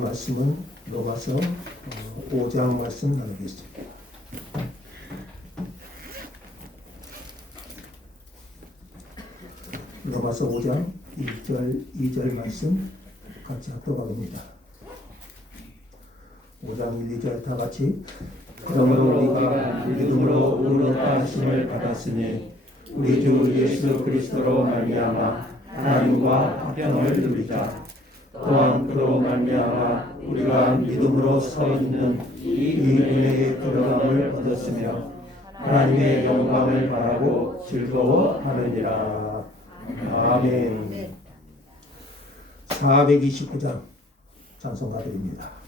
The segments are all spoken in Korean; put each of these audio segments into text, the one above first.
말씀은 로마서 5장 말씀 나누겠습니다. 로마서 5장 1절 2절 말씀 같이 합독합니다. 5장 1, 2절 다 같이. 그러므로 우리가 믿음으로 의롭다 하심을 받았으니 우리 주 예수 그리스도로 말미암아 하나님과 화평을 누리자. 또한 그로 말미암아 우리가 믿음으로 서 있는 이 은혜의 들어감을 얻었으며 하나님의 영광을 바라고 즐거워하느니라. 아멘. 429장 찬송가드립니다.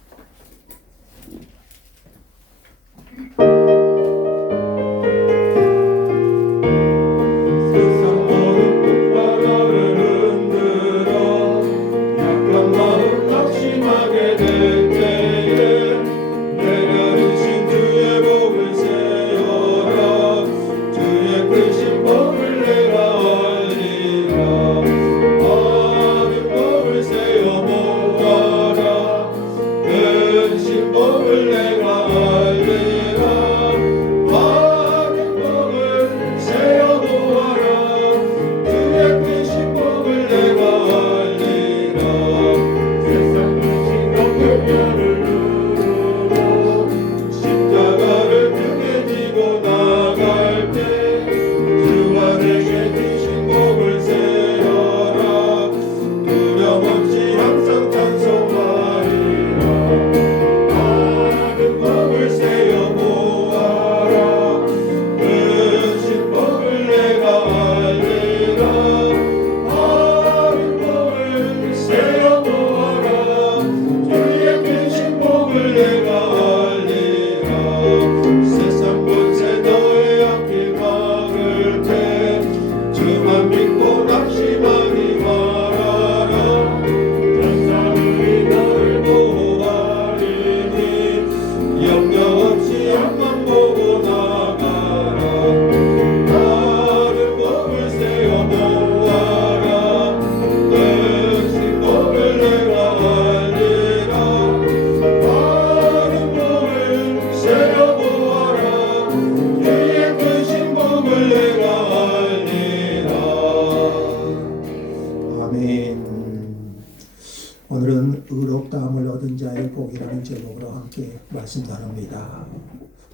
오늘은 의롭다함을 얻은 자의 복이라는 제목으로 함께 말씀 나눕니다.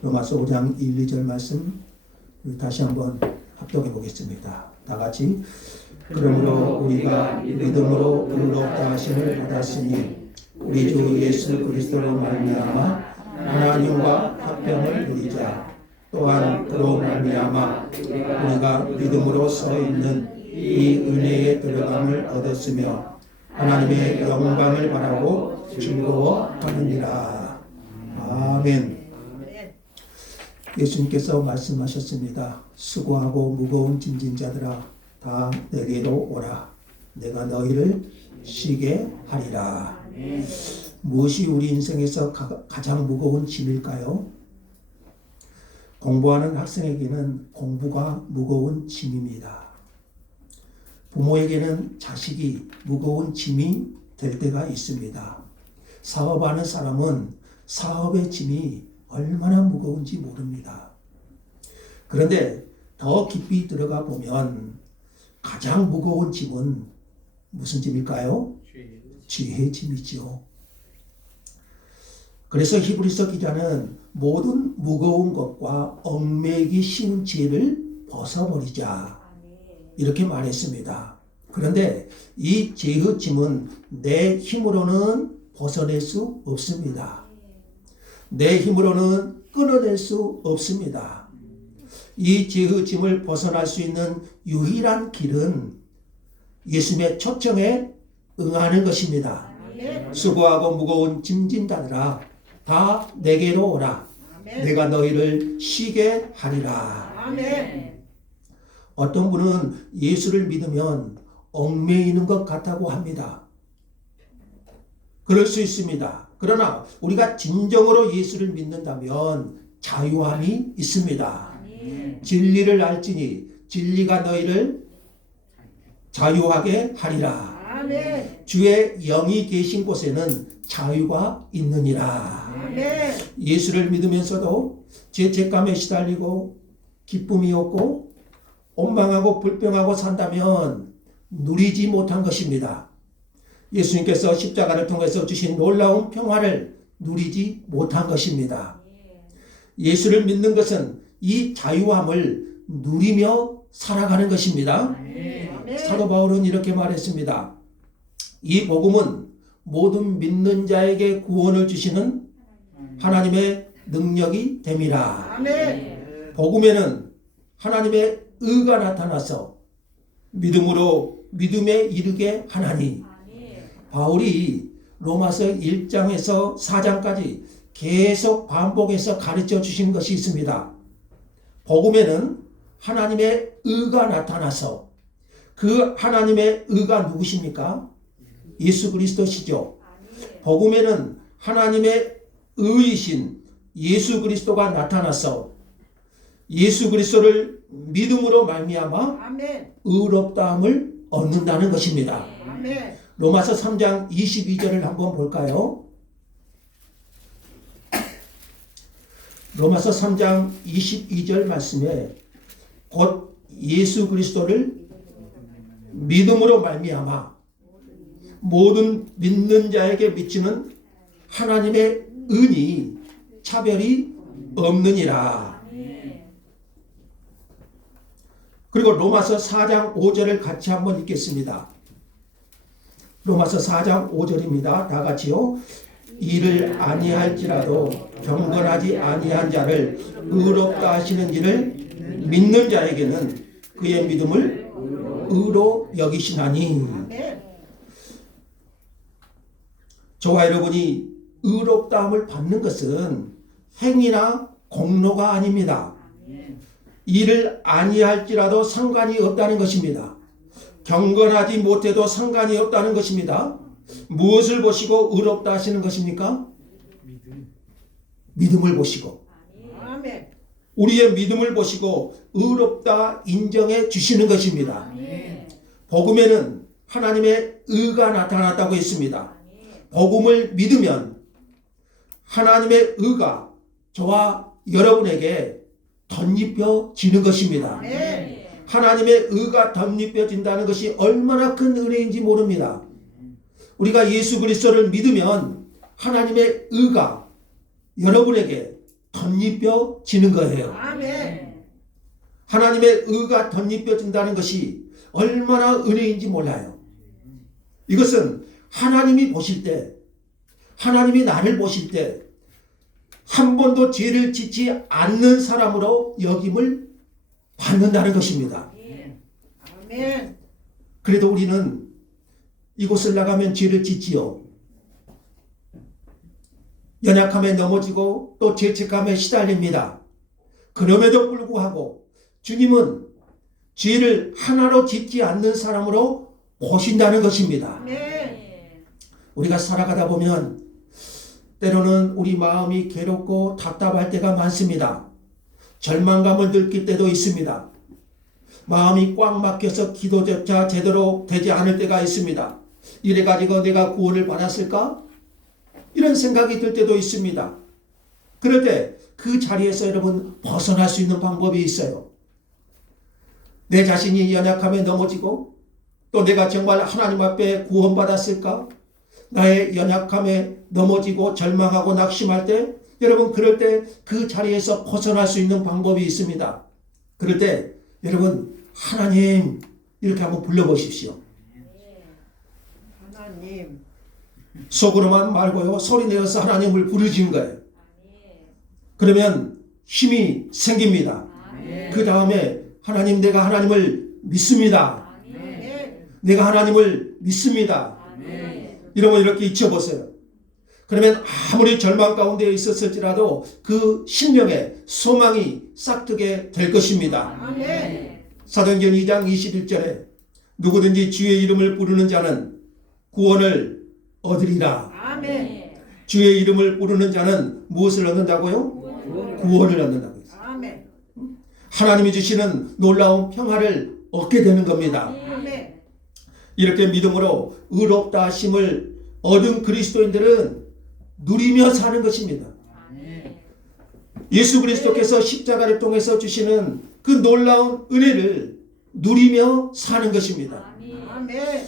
로마서 5장 1, 2절 말씀 다시 한번 합독해 보겠습니다. 다 같이. 그러므로 우리가 믿음으로 의롭다 하심을 받았으니 우리 주 예수 그리스도로 말미암아 하나님과 화평을 누리자. 또한 그로 말미암아 우리가 믿음으로 서 있는 이 은혜의 들어감을 얻었으며 하나님의 영광을 바라고 즐거워하느니라. 아멘. 예수님께서 말씀하셨습니다. 수고하고 무거운 짐진 자들아 다 내게로 오라. 내가 너희를 쉬게 하리라. 무엇이 우리 인생에서 가장 무거운 짐일까요? 공부하는 학생에게는 공부가 무거운 짐입니다. 부모에게는 자식이 무거운 짐이 될 때가 있습니다. 사업하는 사람은 사업의 짐이 얼마나 무거운지 모릅니다. 그런데 더 깊이 들어가 보면 가장 무거운 짐은 무슨 짐일까요? 죄의 짐이죠. 그래서 히브리서 기자는 모든 무거운 것과 얽매이기 쉬운 죄를 벗어버리자 이렇게 말했습니다. 그런데 이 죄의 짐은 내 힘으로는 벗어낼 수 없습니다. 내 힘으로는 끊어낼 수 없습니다. 이 죄의 짐을 벗어날 수 있는 유일한 길은 예수님의 초청에 응하는 것입니다. 수고하고 무거운 짐진 자들아 다 내게로 오라. 내가 너희를 쉬게 하리라. 아멘. 어떤 분은 예수를 믿으면 얽매이는 것 같다고 합니다. 그럴 수 있습니다. 그러나 우리가 진정으로 예수를 믿는다면 자유함이 있습니다. 진리를 알지니 진리가 너희를 자유하게 하리라. 아멘. 주의 영이 계신 곳에는 자유가 있느니라. 아멘. 예수를 믿으면서도 죄책감에 시달리고 기쁨이 없고 원망하고 불평하고 산다면 누리지 못한 것입니다. 예수님께서 십자가를 통해서 주신 놀라운 평화를 누리지 못한 것입니다. 예수를 믿는 것은 이 자유함을 누리며 살아가는 것입니다. 아멘. 사도 바울은 이렇게 말했습니다. 이 복음은 모든 믿는 자에게 구원을 주시는 하나님의 능력이 됨이라. 아멘. 복음에는 하나님의 의가 나타나서 믿음에 이르게 하나니. 바울이 로마서 1장에서 4장까지 계속 반복해서 가르쳐 주신 것이 있습니다. 복음에는 하나님의 의가 나타나서 그 하나님의 의가 누구십니까? 예수 그리스도시죠. 복음에는 하나님의 의이신 예수 그리스도가 나타나서 예수 그리스도를 믿음으로 말미암아 아멘. 의롭다함을 얻는다는 것입니다. 아멘. 로마서 3장 22절을 한번 볼까요? 로마서 3장 22절 말씀에 곧 예수 그리스도를 믿음으로 말미암아 모든 믿는 자에게 미치는 하나님의 은이 차별이 없느니라. 그리고 로마서 4장 5절을 같이 한번 읽겠습니다. 로마서 4장 5절입니다. 다 같이요. 이를 아니할지라도 경건하지 아니한 자를 의롭다 하시는 이를 믿는 자에게는 그의 믿음을 의로 여기시나니. 아멘. 저와 여러분이 의롭다함을 받는 것은 행위나 공로가 아닙니다. 이를 아니할지라도 상관이 없다는 것입니다. 경건하지 못해도 상관이 없다는 것입니다. 무엇을 보시고 의롭다 하시는 것입니까? 믿음을 보시고 아멘. 우리의 믿음을 보시고 의롭다 인정해 주시는 것입니다. 복음에는 하나님의 의가 나타났다고 했습니다. 복음을 믿으면 하나님의 의가 저와 여러분에게 덧입혀지는 것입니다. 아멘. 하나님의 의가 덧입혀진다는 것이 얼마나 큰 은혜인지 모릅니다. 우리가 예수 그리스도를 믿으면 하나님의 의가 여러분에게 덧입혀지는 거예요. 아멘. 하나님의 의가 덧입혀진다는 것이 얼마나 은혜인지 몰라요. 이것은 하나님이 보실 때, 하나님이 나를 보실 때 한 번도 죄를 짓지 않는 사람으로 여김을 받는다는 것입니다. 아멘. 그래도 우리는 이곳을 나가면 죄를 짓지요. 연약함에 넘어지고 또 죄책감에 시달립니다. 그럼에도 불구하고 주님은 죄를 하나로 짓지 않는 사람으로 보신다는 것입니다. 아멘. 우리가 살아가다 보면 때로는 우리 마음이 괴롭고 답답할 때가 많습니다. 절망감을 느낄 때도 있습니다. 마음이 꽉 막혀서 기도조차 제대로 되지 않을 때가 있습니다. 이래가지고 내가 구원을 받았을까? 이런 생각이 들 때도 있습니다. 그럴 때 그 자리에서 여러분 벗어날 수 있는 방법이 있어요. 내 자신이 연약함에 넘어지고 또 내가 정말 하나님 앞에 구원받았을까? 나의 연약함에 넘어지고 절망하고 낙심할 때 여러분 그럴 때 그 자리에서 벗어날 수 있는 방법이 있습니다. 그럴 때 여러분 하나님 이렇게 한번 불러보십시오. 하나님. 속으로만 말고요. 소리내어서 하나님을 부르짖는 거예요. 그러면 힘이 생깁니다. 그 다음에 하나님 내가 하나님을 믿습니다. 아멘. 내가 하나님을 믿습니다. 이러면 이렇게 잊혀보세요. 그러면 아무리 절망 가운데 있었을지라도 그 심령에 소망이 싹트게 될 것입니다. 아멘. 사도행전 2장 21절에 누구든지 주의 이름을 부르는 자는 구원을 얻으리라. 아멘. 주의 이름을 부르는 자는 무엇을 얻는다고요? 구원을 얻는다고 했어요. 아멘. 하나님이 주시는 놀라운 평화를 얻게 되는 겁니다. 아멘. 이렇게 믿음으로 의롭다 하심을 얻은 그리스도인들은 누리며 사는 것입니다. 아멘. 예수 그리스도께서 십자가를 통해서 주시는 그 놀라운 은혜를 누리며 사는 것입니다. 아멘. 아멘.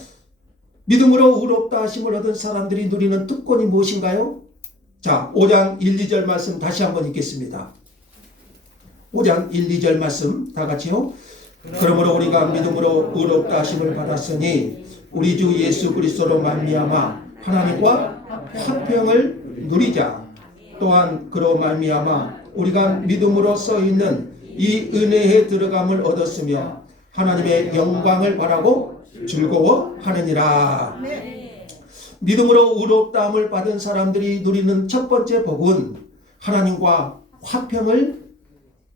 믿음으로 의롭다 하심을 얻은 사람들이 누리는 특권이 무엇인가요? 자, 5장 1, 2절 말씀 다시 한번 읽겠습니다. 5장 1, 2절 말씀 다 같이요. 그러므로 우리가 믿음으로 의롭다 하심을 받았으니 우리 주 예수 그리스도로 말미암아 하나님과 화평을 누리자. 또한 그로 말미암아 우리가 믿음으로 써 있는 이 은혜에 들어감을 얻었으며 하나님의 영광을 바라고 즐거워하느니라. 아멘. 믿음으로 의롭다함을 받은 사람들이 누리는 첫 번째 복은 하나님과 화평을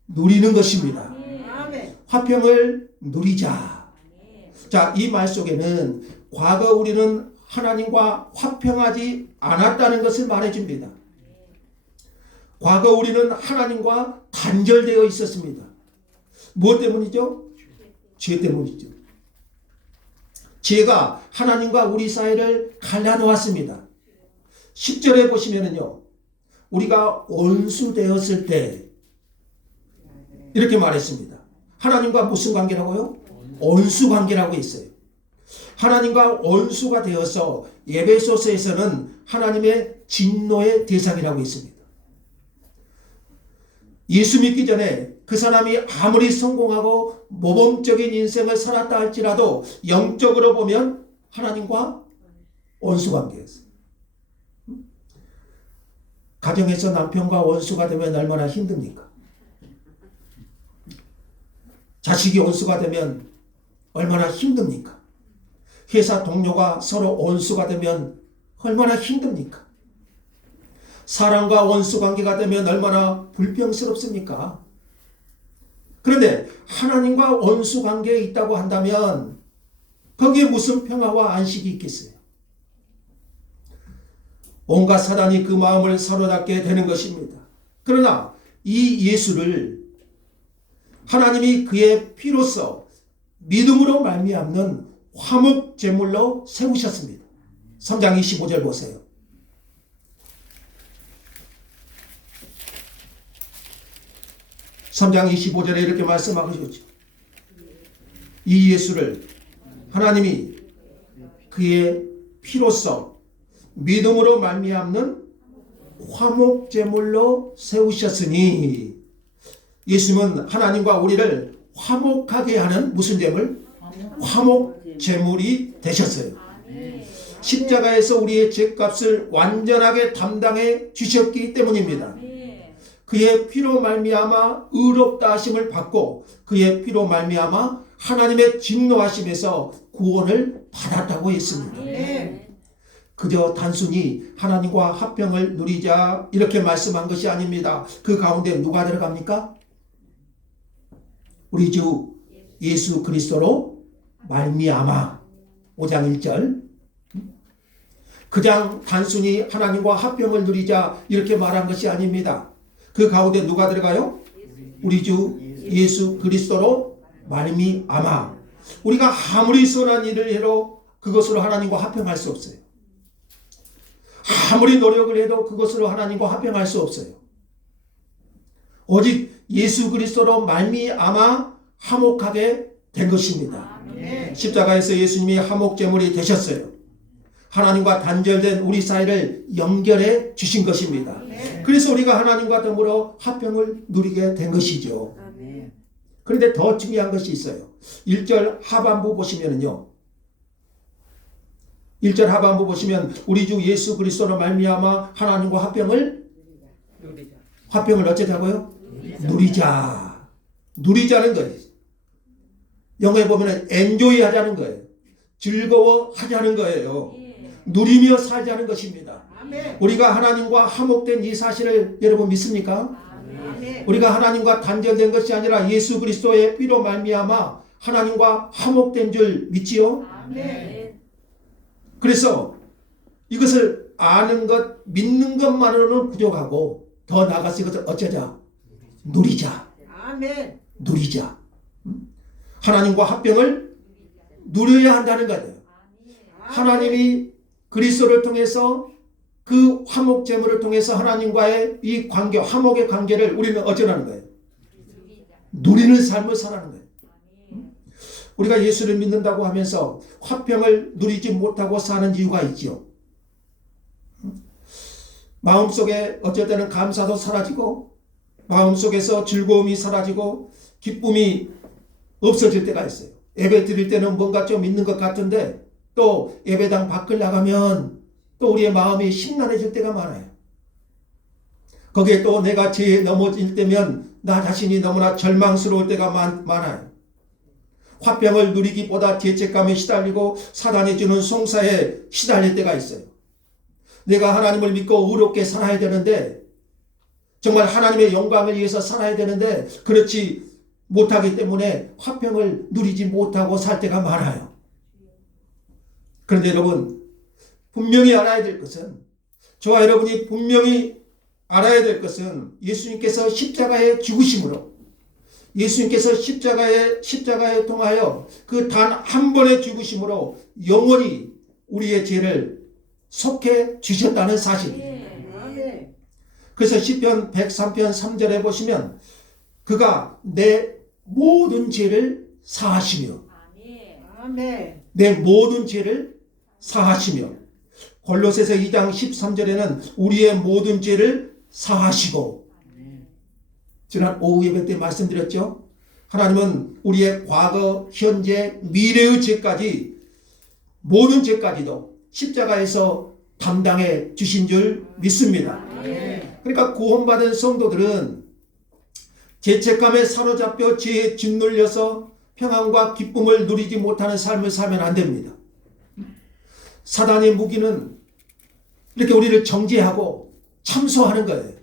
누리는 것입니다. 아멘. 화평을 누리자. 자, 이 말 속에는 과거 우리는 하나님과 화평하지 않았다는 것을 말해줍니다. 과거 우리는 하나님과 단절되어 있었습니다. 무엇 때문이죠? 죄 때문이죠. 죄가 하나님과 우리 사이를 갈라놓았습니다. 10절에 보시면은요, 우리가 원수되었을 때 이렇게 말했습니다. 하나님과 무슨 관계라고요? 원수 관계라고 있어요. 하나님과 원수가 되어서 에베소서에서는 하나님의 진노의 대상이라고 있습니다. 예수 믿기 전에 그 사람이 아무리 성공하고 모범적인 인생을 살았다 할지라도 영적으로 보면 하나님과 원수 관계였어요. 가정에서 남편과 원수가 되면 얼마나 힘듭니까? 자식이 원수가 되면 얼마나 힘듭니까? 회사 동료가 서로 원수가 되면 얼마나 힘듭니까? 사람과 원수 관계가 되면 얼마나 불평스럽습니까? 그런데 하나님과 원수 관계에 있다고 한다면 거기에 무슨 평화와 안식이 있겠어요? 온갖 사단이 그 마음을 사로잡게 되는 것입니다. 그러나 이 예수를 하나님이 그의 피로써 믿음으로 말미암는 화목 제물로 세우셨습니다. 3장 25절 보세요. 3장 25절에 이렇게 말씀하셨죠. 이 예수를 하나님이 그의 피로써 믿음으로 말미암는 화목 제물로 세우셨으니, 예수는 하나님과 우리를 화목하게 하는 무슨 제물? 화목 제물이 되셨어요. 십자가에서 우리의 죄값을 완전하게 담당해 주셨기 때문입니다. 그의 피로 말미암아 의롭다 하심을 받고 그의 피로 말미암아 하나님의 진노하심에서 구원을 받았다고 했습니다. 그저 단순히 하나님과 화평을 누리자 이렇게 말씀한 것이 아닙니다. 그 가운데 누가 들어갑니까? 우리 주 예수 그리스도로 말미암아. 5장 1절. 그냥 단순히 하나님과 화평을 누리자 이렇게 말한 것이 아닙니다. 그 가운데 누가 들어가요? 우리 주 예수 그리스도로 말미암아. 우리가 아무리 선한 일을 해도 그것으로 하나님과 화평할 수 없어요. 아무리 노력을 해도 그것으로 하나님과 화평할 수 없어요. 오직 예수 그리스도로 말미암아 화목하게 된 것입니다. 십자가에서 예수님이 화목 제물이 되셨어요. 하나님과 단절된 우리 사이를 연결해 주신 것입니다. 그래서 우리가 하나님과 더불어 화평을 누리게 된 것이죠. 그런데 더 중요한 것이 있어요. 1절 하반부 보시면은요. 1절 하반부 보시면 우리 주 예수 그리스도로 말미암아 하나님과 화평을 어쩌자고요? 누리자. 누리자는 거예요. 영어에 보면 enjoy 하자는 거예요. 즐거워하자는 거예요. 누리며 살자는 것입니다. 우리가 하나님과 화목된 이 사실을 여러분 믿습니까? 우리가 하나님과 단절된 것이 아니라 예수 그리스도의 피로 말미암아 하나님과 화목된 줄 믿지요? 그래서 이것을 아는 것, 믿는 것만으로는 부족하고 더 나아가서 이것을 어쩌자? 누리자. 누리자. 하나님과 화평을 누려야 한다는 거예요. 하나님이 그리스도를 통해서 그 화목 제물을 통해서 하나님과의 이 관계, 화목의 관계를 우리는 어쩌라는 거예요? 누리는 삶을 살아가는 거예요. 우리가 예수를 믿는다고 하면서 화평을 누리지 못하고 사는 이유가 있지요. 마음속에 어쩔 때는 감사도 사라지고 마음속에서 즐거움이 사라지고 기쁨이 없어질 때가 있어요. 예배 드릴 때는 뭔가 좀 있는 것 같은데 또 예배당 밖을 나가면 또 우리의 마음이 심란해질 때가 많아요. 거기에 또 내가 죄에 넘어질 때면 나 자신이 너무나 절망스러울 때가 많아요. 화평을 누리기보다 죄책감에 시달리고 사단이 주는 송사에 시달릴 때가 있어요. 내가 하나님을 믿고 의롭게 살아야 되는데 정말 하나님의 영광을 위해서 살아야 되는데 그렇지 못하기 때문에 화평을 누리지 못하고 살 때가 많아요. 그런데 여러분 분명히 알아야 될 것은 저와 여러분이 분명히 알아야 될 것은 예수님께서 십자가에 죽으심으로 예수님께서 십자가에 통하여 그 단 한 번의 죽으심으로 영원히 우리의 죄를 속해 주셨다는 사실이에요. 그래서 시편 103편 3절에 보시면 그가 내 모든 죄를 사하시며 내 모든 죄를 사하시며 골로새서 2장 13절에는 우리의 모든 죄를 사하시고 지난 오후 예배 때 말씀드렸죠. 하나님은 우리의 과거, 현재, 미래의 죄까지 모든 죄까지도 십자가에서 담당해 주신 줄 믿습니다. 그러니까 구원받은 성도들은 죄책감에 사로잡혀 죄에 짓눌려서 평안과 기쁨을 누리지 못하는 삶을 살면 안 됩니다. 사단의 무기는 이렇게 우리를 정죄하고 참소하는 거예요.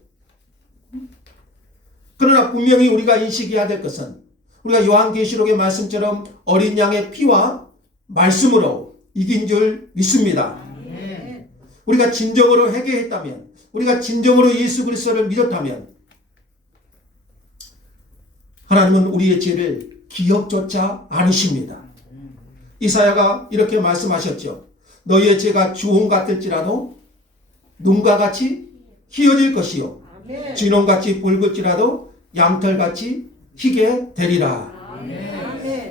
그러나 분명히 우리가 인식해야 될 것은 우리가 요한계시록의 말씀처럼 어린 양의 피와 말씀으로 이긴 줄 믿습니다. 우리가 진정으로 회개했다면 우리가 진정으로 예수 그리스도를 믿었다면 하나님은 우리의 죄를 기억조차 않으십니다. 이사야가 이렇게 말씀하셨죠. 너희의 죄가 주홍 같을지라도 눈과 같이 희어질 것이요 진홍같이 붉을지라도 양털같이 희게 되리라.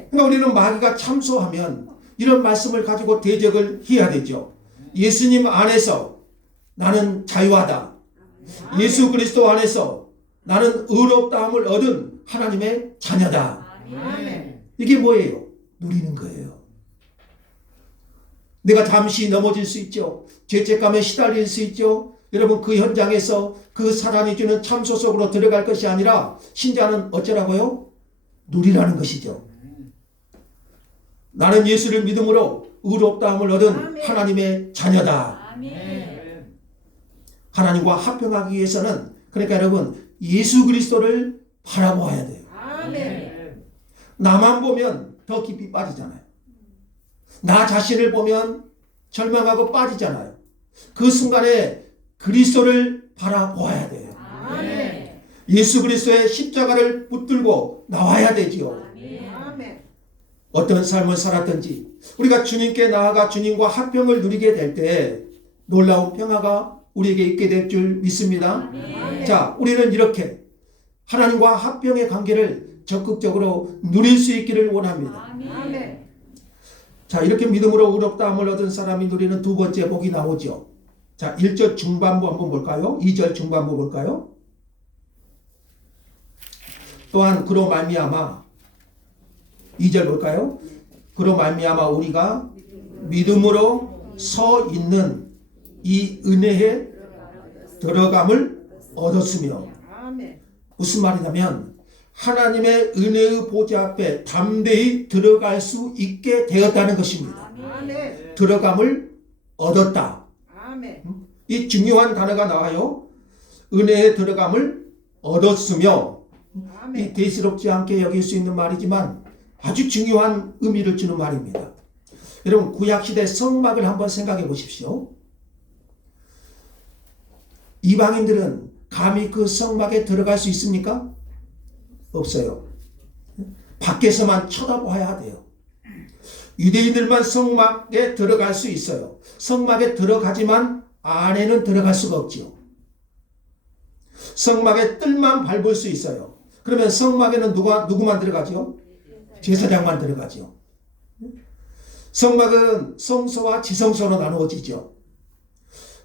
그러니까 우리는 마귀가 참소하면 이런 말씀을 가지고 대적을 해야 되죠. 예수님 안에서 나는 자유하다. 예수 그리스도 안에서 나는 의롭다함을 얻은 하나님의 자녀다. 이게 뭐예요? 누리는 거예요. 내가 잠시 넘어질 수 있죠. 죄책감에 시달릴 수 있죠. 여러분 그 현장에서 그 사단이 주는 참소 속으로 들어갈 것이 아니라 신자는 어쩌라고요? 누리라는 것이죠. 나는 예수를 믿음으로 의롭다함을 얻은 하나님의 자녀다. 하나님과 합평하기 위해서는 그러니까 여러분 예수 그리스도를 바라보아야 돼요. 나만 보면 더 깊이 빠지잖아요. 나 자신을 보면 절망하고 빠지잖아요. 그 순간에 그리스도를 바라보아야 돼요. 예수 그리스도의 십자가를 붙들고 나와야 되지요. 어떤 삶을 살았든지 우리가 주님께 나아가 주님과 합평을 누리게 될 때 놀라운 평화가 우리에게 있게 될 줄 믿습니다. 자, 우리는 이렇게 하나님과 합평의 관계를 적극적으로 누릴 수 있기를 원합니다. 자, 이렇게 믿음으로 의롭다함을 얻은 사람이 누리는 두 번째 복이 나오죠. 자, 1절 중반부 한번 볼까요? 2절 중반부 볼까요? 또한 그로 말미암아 2절 볼까요? 그로 말미암아 우리가 믿음으로 서 있는 이 은혜에 들어감을 얻었으며 무슨 말이냐면 하나님의 은혜의 보좌 앞에 담대히 들어갈 수 있게 되었다는 것입니다. 들어감을 얻었다. 이 중요한 단어가 나와요. 은혜에 들어감을 얻었으며 이 대수롭지 않게 여길 수 있는 말이지만 아주 중요한 의미를 주는 말입니다. 여러분 구약시대 성막을 한번 생각해 보십시오. 이방인들은 감히 그 성막에 들어갈 수 있습니까? 없어요. 밖에서만 쳐다봐야 돼요. 유대인들만 성막에 들어갈 수 있어요. 성막에 들어가지만 안에는 들어갈 수가 없지요. 성막의 뜰만 밟을 수 있어요. 그러면 성막에는 누구만 들어가죠? 제사장만 들어가죠. 성막은 성소와 지성소로 나누어지죠.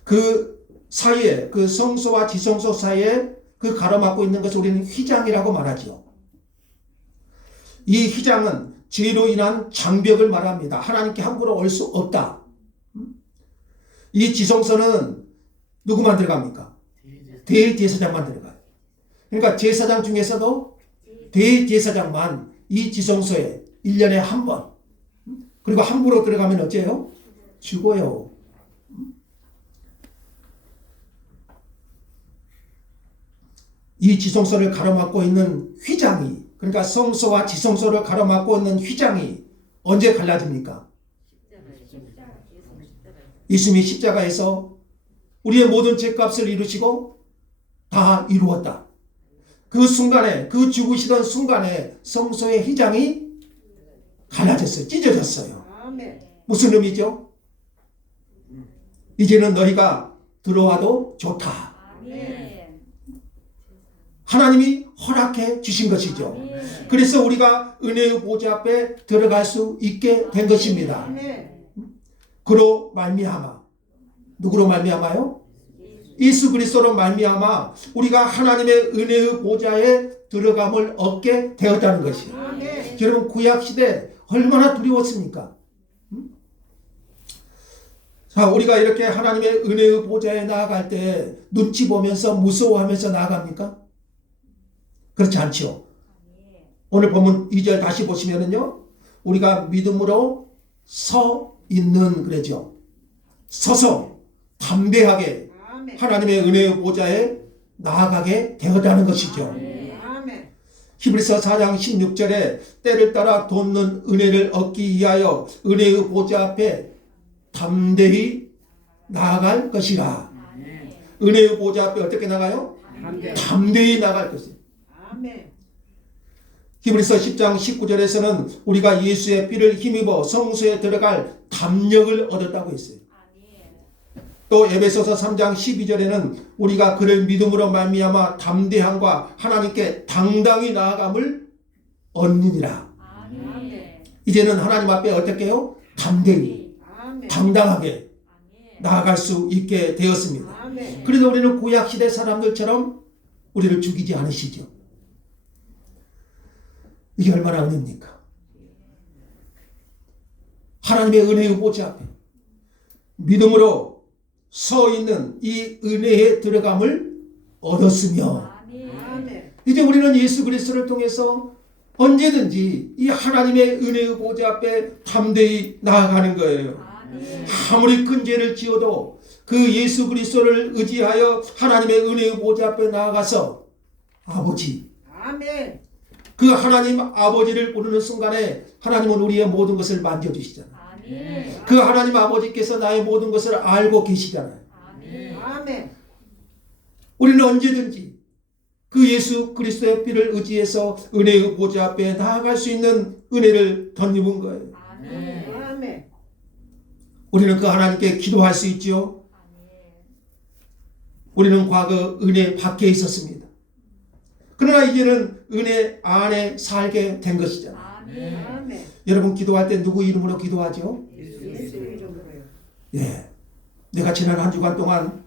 그 사이에, 그 성소와 지성소 사이에 그 가로막고 있는 것을 우리는 휘장이라고 말하죠. 이 휘장은 죄로 인한 장벽을 말합니다. 하나님께 함부로 올 수 없다. 이 지성소는 누구만 들어갑니까? 대제사장만 들어가요. 그러니까 제사장 중에서도 대제사장만 이 지성소에 1년에 한 번, 그리고 함부로 들어가면 어째요? 죽어요. 이 지성소를 가로막고 있는 휘장이, 그러니까 성소와 지성소를 가로막고 있는 휘장이 언제 갈라집니까? 예수님이 십자가에서 우리의 모든 죄값을 이루시고 다 이루었다. 그 순간에, 그 죽으시던 순간에 성소의 휘장이 갈라졌어요. 찢어졌어요. 무슨 의미죠? 이제는 너희가 들어와도 좋다. 하나님이 허락해 주신 것이죠. 그래서 우리가 은혜의 보좌 앞에 들어갈 수 있게 된 것입니다. 그로 말미암아, 누구로 말미암아요? 예수 그리스도로 말미암아 우리가 하나님의 은혜의 보좌에 들어감을 얻게 되었다는 것이에요. 여러분, 구약 시대 얼마나 두려웠습니까? 자, 우리가 이렇게 하나님의 은혜의 보좌에 나아갈 때 눈치 보면서 무서워하면서 나아갑니까? 그렇지 않죠. 오늘 본문 2절 다시 보시면은요, 우리가 믿음으로 서 있는, 그러죠. 서서 담대하게 하나님의 은혜의 보좌에 나아가게 되었다는 것이죠. 히브리서 4장 16절에 때를 따라 돋는 은혜를 얻기 위하여 은혜의 보좌 앞에 담대히 나아갈 것이라. 은혜의 보좌 앞에 어떻게 나가요? 담대히 나갈 것이에요. 히브리서 10장 19절에서는 우리가 예수의 피를 힘입어 성소에 들어갈 담력을 얻었다고 했어요. 또 에베소서 3장 12절에는 우리가 그를 믿음으로 말미암아 담대함과 하나님께 당당히 나아감을 얻느니라. 이제는 하나님 앞에 어떻게 해요? 담대히, 당당하게 나아갈 수 있게 되었습니다. 그래도 우리는 구약시대 사람들처럼 우리를 죽이지 않으시죠. 이게 얼마나 은혜입니까? 하나님의 은혜의 보좌 앞에 믿음으로 서 있는 이 은혜에 들어감을 얻었으며, 이제 우리는 예수 그리스도를 통해서 언제든지 이 하나님의 은혜의 보좌 앞에 담대히 나아가는 거예요. 아무리 큰 죄를 지어도 그 예수 그리스도를 의지하여 하나님의 은혜의 보좌 앞에 나아가서 아버지, 그 하나님 아버지를 부르는 순간에 하나님은 우리의 모든 것을 만져주시잖아요. 그 하나님 아버지께서 나의 모든 것을 알고 계시잖아요. 우리는 언제든지 그 예수 그리스도의 피를 의지해서 은혜의 보좌 앞에 나아갈 수 있는 은혜를 덧입은 거예요. 우리는 그 하나님께 기도할 수 있지요. 우리는 과거 은혜 밖에 있었습니다. 그러나 이제는 은혜 안에 살게 된 것이잖아요. 여러분, 기도할 때 누구 이름으로 기도하죠? 예수 이름으로요. 예. 내가 지난 한 주간 동안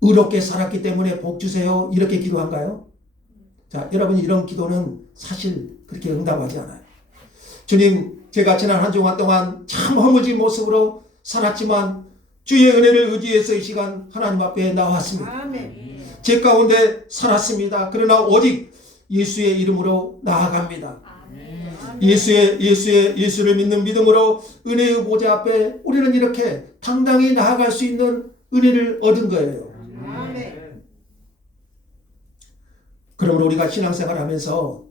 의롭게 살았기 때문에 복 주세요, 이렇게 기도한가요? 자, 여러분, 이런 기도는 사실 그렇게 응답하지 않아요. 주님, 제가 지난 한 주간 동안 참 허물진 모습으로 살았지만 주의 은혜를 의지해서 이 시간 하나님 앞에 나왔습니다. 제 가운데 살았습니다. 그러나 오직 예수의 이름으로 나아갑니다. 예수를 믿는 믿음으로 은혜의 보좌 앞에 우리는 이렇게 당당히 나아갈 수 있는 은혜를 얻은 거예요. 그러므로 우리가 신앙생활 하면서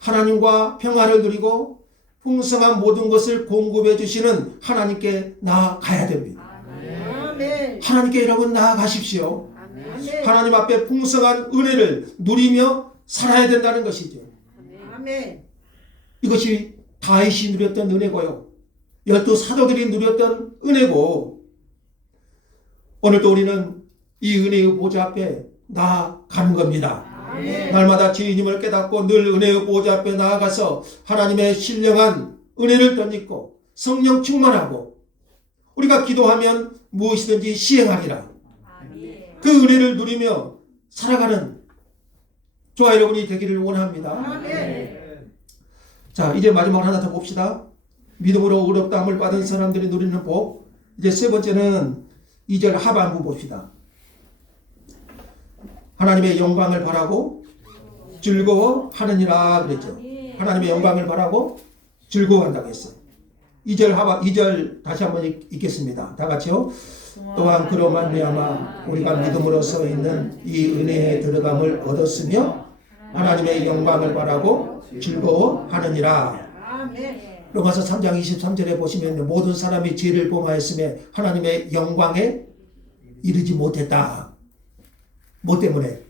하나님과 평화를 누리고 풍성한 모든 것을 공급해 주시는 하나님께 나아가야 됩니다. 하나님께 여러분 나아가십시오. 하나님 앞에 풍성한 은혜를 누리며 살아야 된다는 것이죠. 이것이 다윗이 누렸던 은혜고요. 12사도들이 누렸던 은혜고, 오늘도 우리는 이 은혜의 보좌 앞에 나아가는 겁니다. 아멘. 날마다 주님을 깨닫고 늘 은혜의 보좌 앞에 나아가서 하나님의 신령한 은혜를 덧입고 성령 충만하고, 우리가 기도하면 무엇이든지 시행하리라. 아멘. 그 은혜를 누리며 살아가는 저와 여러분이 되기를 원합니다. 아멘. 자, 이제 마지막으로 하나 더 봅시다. 믿음으로 의롭다함을 받은 사람들이 누리는 복. 이제 세 번째는 2절 하반부 봅시다. 하나님의 영광을 바라고 즐거워하느니라 그랬죠. 하나님의 영광을 바라고 즐거워한다고 했어요. 2절 다시 한번 읽겠습니다. 다 같이요. 또한 그로 말미암아 우리가 믿음으로 서 있는 이 은혜에 들어감을 얻었으며 하나님의 영광을 바라고 즐거워하느니라. 아멘. 로마서 3장 23절에 보시면 모든 사람이 죄를 범하였음에 하나님의 영광에 이르지 못했다. 뭐 때문에?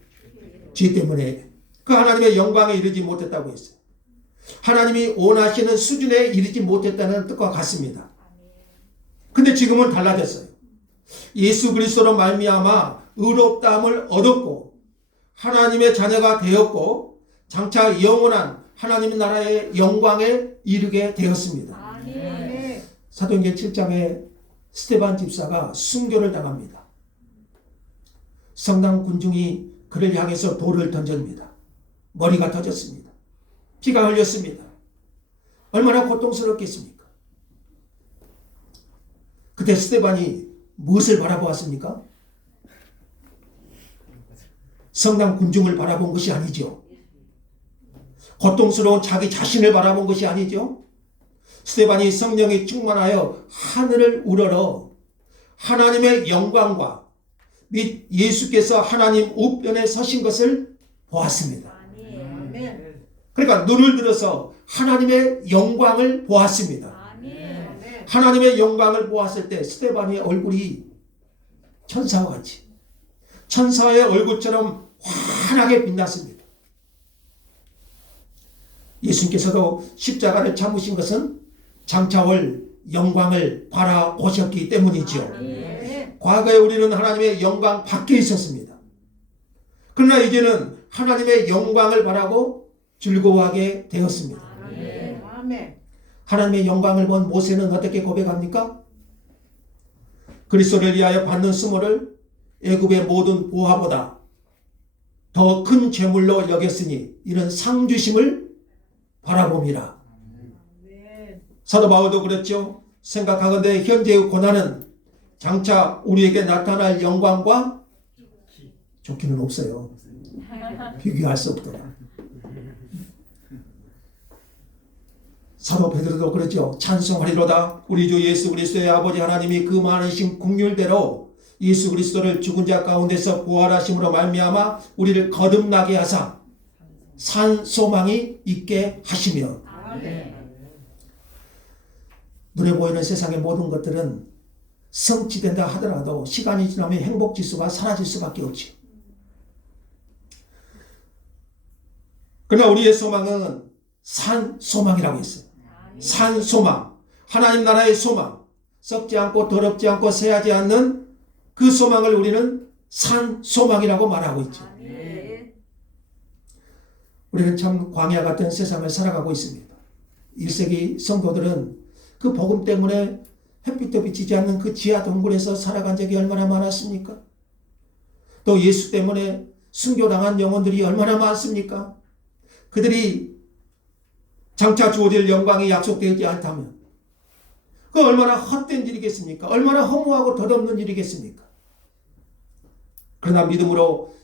죄 때문에. 그 하나님의 영광에 이르지 못했다고 했어요. 하나님이 원하시는 수준에 이르지 못했다는 뜻과 같습니다. 근데 지금은 달라졌어요. 예수 그리스도로 말미암아 의롭다함을 얻었고 하나님의 자녀가 되었고 장차 영원한 하나님 나라의 영광에 이르게 되었습니다. 아멘. 사도행전 7장에 스데반 집사가 순교를 당합니다. 성당 군중이 그를 향해서 돌을 던집니다. 머리가 터졌습니다. 피가 흘렸습니다. 얼마나 고통스럽겠습니까? 그때 스데반이 무엇을 바라보았습니까? 성당 군중을 바라본 것이 아니죠. 고통스러운 자기 자신을 바라본 것이 아니죠. 스데반이 성령이 충만하여 하늘을 우러러 하나님의 영광과 및 예수께서 하나님 우편에 서신 것을 보았습니다. 아멘. 그러니까 눈을 들어서 하나님의 영광을 보았습니다. 아멘. 하나님의 영광을 보았을 때 스데반의 얼굴이 천사와 같이, 천사의 얼굴처럼 환하게 빛났습니다. 예수님께서도 십자가를 참으신 것은 장차 올 영광을 바라보셨기 때문이지요. 아멘. 과거에 우리는 하나님의 영광 밖에 있었습니다. 그러나 이제는 하나님의 영광을 바라고 즐거워하게 되었습니다. 아멘. 아멘. 하나님의 영광을 본 모세는 어떻게 고백합니까? 그리스도를 위하여 받는 수모를 애굽의 모든 보화보다 더 큰 재물로 여겼으니 이는 상주심을 바라봅니다. 아멘. 사도 바울도 그랬죠. 생각하건대 현재의 고난은 장차 우리에게 나타날 영광과 좋기는 없어요. 비교할 수 없더라. 사도 베드로도 그랬죠. 찬송하리로다. 우리 주 예수 그리스도의 아버지 하나님이 그 많으신 긍휼대로 예수 그리스도를 죽은 자 가운데서 부활하심으로 말미암아 우리를 거듭나게 하사 산 소망이 있게 하시며. 아멘. 눈에 보이는 세상의 모든 것들은 성취된다 하더라도 시간이 지나면 행복지수가 사라질 수밖에 없지. 그러나 우리의 소망은 산 소망이라고 했어요. 산 소망, 하나님 나라의 소망, 썩지 않고 더럽지 않고 새하지 않는 그 소망을 우리는 산 소망이라고 말하고 있죠. 아멘. 우리는 참 광야 같은 세상을 살아가고 있습니다. 1세기 성도들은 그 복음 때문에 햇빛도 비치지 않는 그 지하 동굴에서 살아간 적이 얼마나 많았습니까? 또 예수 때문에 순교당한 영혼들이 얼마나 많습니까? 그들이 장차 주어질 영광이 약속되지 않다면 그 얼마나 헛된 일이겠습니까? 얼마나 허무하고 덧없는 일이겠습니까? 그러나 믿음으로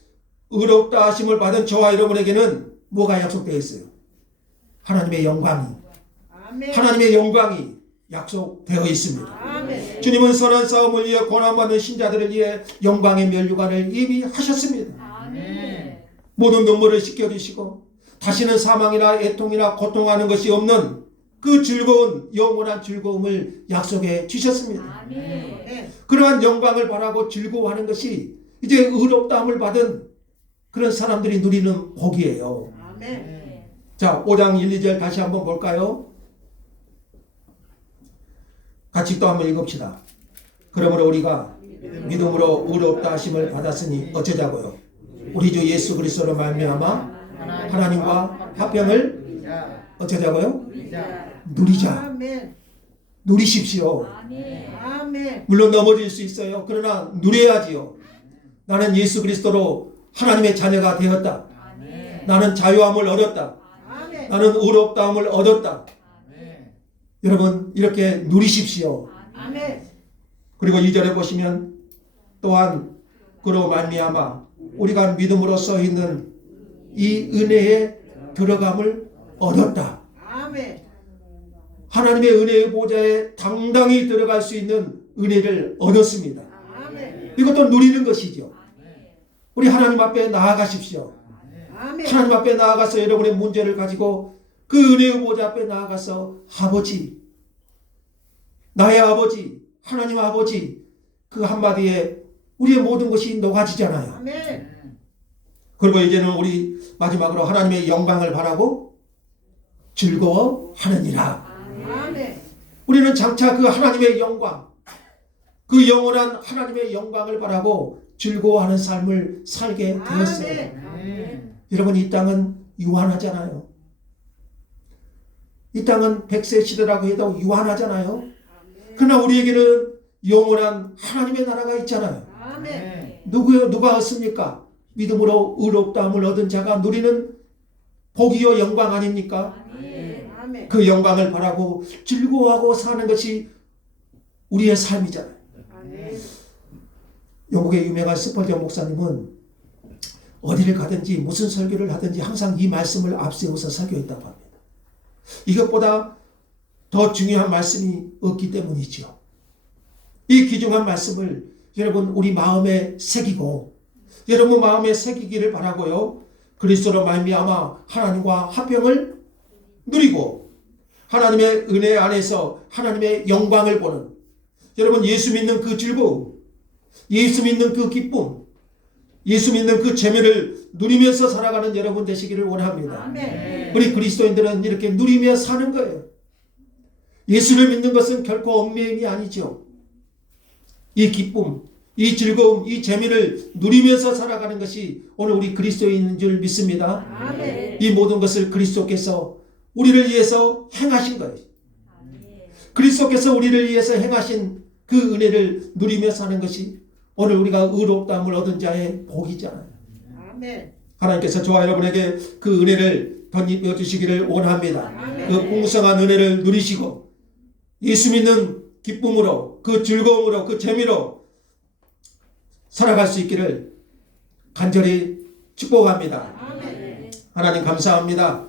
의롭다 하심을 받은 저와 여러분에게는 뭐가 약속되어 있어요? 하나님의 영광이, 아멘. 하나님의 영광이 약속되어 있습니다. 아멘. 주님은 선한 싸움을 위해 고난받는 신자들을 위해 영광의 면류관을 예비하셨습니다. 아멘. 모든 눈물을 씻겨주시고 다시는 사망이나 애통이나 고통하는 것이 없는 그 즐거운 영원한 즐거움을 약속해 주셨습니다. 아멘. 그러한 영광을 바라고 즐거워하는 것이 이제 의롭다함을 받은 그런 사람들이 누리는 복이에요. 아멘. 자, 5장 1, 2절 다시 한번 볼까요? 같이 또 한번 읽읍시다. 그러므로 우리가 믿음으로 의롭다 하심을 받았으니 어쩌자고요? 우리 주 예수 그리스도로 말미암아 하나님과 화평을 어쩌자고요? 누리자. 아멘. 누리십시오. 아멘. 물론 넘어질 수 있어요. 그러나 누려야지요. 나는 예수 그리스도로 하나님의 자녀가 되었다. 나는 자유함을 얻었다. 아멘. 나는 의롭다함을 얻었다. 여러분 이렇게 누리십시오. 아멘. 그리고 2절에 보시면 또한 그로 말미암아 우리가 믿음으로 써 있는 이 은혜에 들어감을 얻었다. 아멘. 하나님의 은혜의 보좌에 당당히 들어갈 수 있는 은혜를 얻었습니다. 아멘. 이것도 누리는 것이죠. 우리 하나님 앞에 나아가십시오. 아멘. 하나님 앞에 나아가서 여러분의 문제를 가지고 그 은혜의 보좌 앞에 나아가서 아버지, 나의 아버지, 하나님 아버지 그 한마디에 우리의 모든 것이 녹아지잖아요. 아멘. 그리고 이제는 우리 마지막으로 하나님의 영광을 바라고 즐거워하느니라. 아멘. 우리는 장차 그 하나님의 영광, 그 영원한 하나님의 영광을 바라고 즐거워하는 삶을 살게 되었어요. 아멘. 여러분 이 땅은 유한하잖아요. 이 땅은 100세 시대라고 해도 유한하잖아요. 그러나 우리에게는 영원한 하나님의 나라가 있잖아요. 아멘. 누가 얻습니까? 믿음으로 의롭다함을 얻은 자가 누리는 복이요 영광 아닙니까? 아멘. 그 영광을 바라고 즐거워하고 사는 것이 우리의 삶이잖아요. 아멘. 영국의 유명한 스펄전 목사님은 어디를 가든지 무슨 설교를 하든지 항상 이 말씀을 앞세워서 설교했다고 합니다. 이것보다 더 중요한 말씀이 없기 때문이지요. 이 귀중한 말씀을 여러분 우리 마음에 새기고 여러분 마음에 새기기를 바라고요. 그리스도로 말미암아 하나님과 화평을 누리고 하나님의 은혜 안에서 하나님의 영광을 보는 여러분 예수 믿는 그 즐거움, 예수 믿는 그 기쁨, 예수 믿는 그 재미를 누리면서 살아가는 여러분 되시기를 원합니다. 아멘. 우리 그리스도인들은 이렇게 누리며 사는 거예요. 예수를 믿는 것은 결코 얽매임이 아니죠. 이 기쁨, 이 즐거움, 이 재미를 누리면서 살아가는 것이 오늘 우리 그리스도인인 줄 믿습니다. 아멘. 이 모든 것을 그리스도께서 우리를 위해서 행하신 거예요. 그리스도께서 우리를 위해서 행하신 그 은혜를 누리며 사는 것이 오늘 우리가 의롭다함을 얻은 자의 복이잖아요. 아멘. 하나님께서 저와 여러분에게 그 은혜를 덧입혀 주시기를 원합니다. 그 풍성한 은혜를 누리시고 예수 믿는 기쁨으로 그 즐거움으로 그 재미로 살아갈 수 있기를 간절히 축복합니다. 아멘. 하나님 감사합니다.